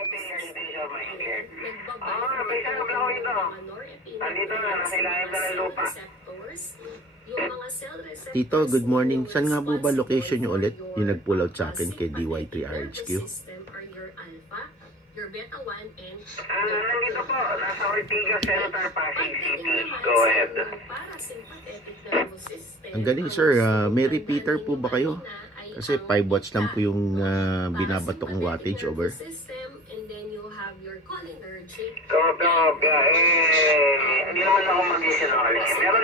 Station Manager. May sarap lang ako ito. Nandito na, nasa ilalim na ng lupa. Tito, good morning. Saan nga po ba location nyo ulit? Yung nag-pull out sa akin kay DY3RHQ. Nandito po, nasa Ortigas Center, Pasig City. Go ahead. Ang galing sir, may repeater po ba kayo? Kasi 5 watts lang po yung binabato kong wattage over. Kopya, hindi naman ako mag-isinungaling. Meron.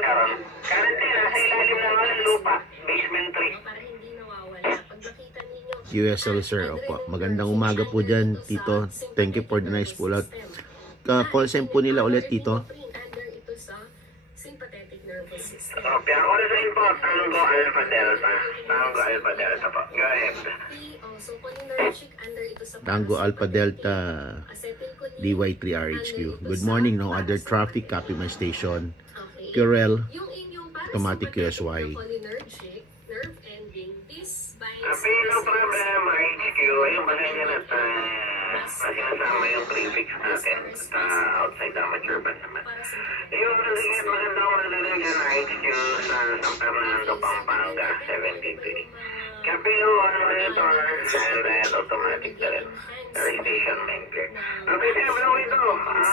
Currently, nasa ilalim lang ng lupa. Basement 3. QSL sir, opo. Magandang umaga po dyan, Tito. Thank you for the nice pull out. Call sign po nila ulit, Tito. Kopya, ako na sa info. Tango Alpha Delta. Tango Alpha Delta po. Go ahead. Tango Alpha Delta DY3RHQ. Good morning, no other traffic, copy my station. Curel, automatic QSY. Okay, no problem, HQ. Ayun, pasensya na sinasama yung prefix natin sa outside amateur band naman. Ayun, sige, magandang madalag yan, HQ sa San Fernando, Pampanga, 73. Capillo, operator, and automatic na rin. Station manager. Okay, sir, below ito.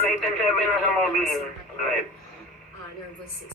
Item 7 na sa mobile. Go ahead.